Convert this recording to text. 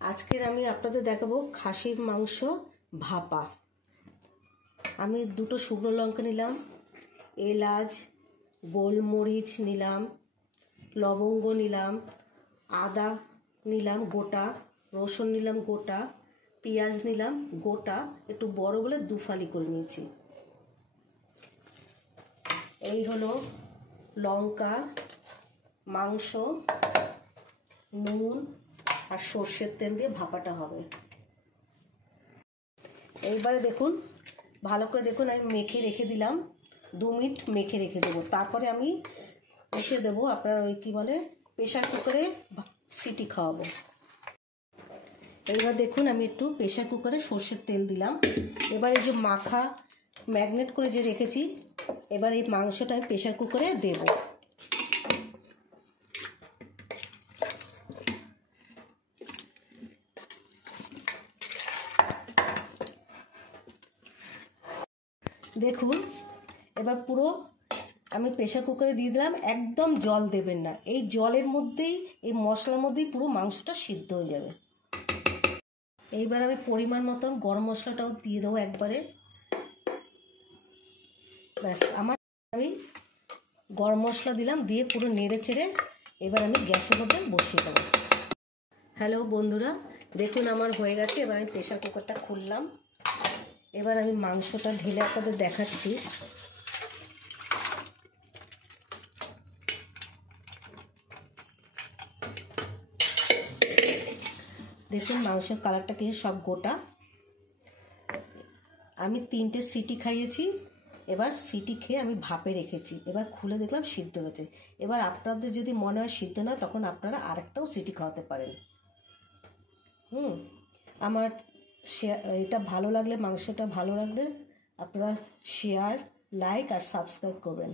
আজকের আমি আপনাদের দেখাবো খাসির মাংস ভাপা। আমি দুটো শুকনো লঙ্কা নিলাম, এলাচ, গোলমরিচ নিলাম, লবঙ্গ নিলাম, আদা নিলাম গোটা, রসুন নিলাম গোটা, পেঁয়াজ নিলাম গোটা, একটু বড় বলে দুফালি করে নিয়েছি। এই হলো লঙ্কা, মাংস, নুন আর সর্ষের তেল দিয়ে ভাপাটা হবে। এইবারে দেখুন, ভালো করে দেখুন, আমি মেখে রেখে দিলাম, 2 মিনিট মেখে রেখে দেবো। তারপরে আমি এসে দেবো আপনার ওই কী বলে প্রেশার কুকারে সিটি খাওয়াবো। এইবার দেখুন, আমি একটু প্রেশার কুকারে সর্ষের তেল দিলাম। এবার এই যে মাখা ম্যাগনেট করে যে রেখেছি, এবার এই মাংসটা আমি প্রেশার কুকারে দেব। দেখুন, এবার পুরো আমি প্রেশার কুকারে দিয়ে দিলাম। একদম জল দেবেন না, এই জলের মধ্যেই, এই মশলার মধ্যেই পুরো মাংসটা সিদ্ধ হয়ে যাবে। এইবার আমি পরিমাণ মতন গরম মশলাটাও দিয়ে দেবো একবারে। ব্যাস, আমি গরম মশলা দিলাম, দিয়ে পুরো নেড়ে চেড়ে এবার আমি গ্যাসের মধ্যে বসিয়ে দেবো। হ্যালো বন্ধুরা, দেখুন আমার হয়ে গেছে। এবার আমি প্রেশার কুকারটা খুললাম। এবার আমি মাংসটা ঢেলে আপনাদের দেখাচ্ছি। দেখুন মাংসের কালারটা কি সব গোটা। আমি 3টে সিটি খাইয়েছি। এবার সিটি খেয়ে আমি ভাপে রেখেছি। এবার খুলে দেখলাম সিদ্ধ হয়েছে। এবার আপনাদের যদি মনে হয় সিদ্ধ না, তখন আপনারা আরেকটাও সিটি খাওয়াতে পারেন। আমার এটা ভালো লাগলে, মাংসটা ভালো লাগলে আপনারা শেয়ার, লাইক আর সাবস্ক্রাইব করবেন।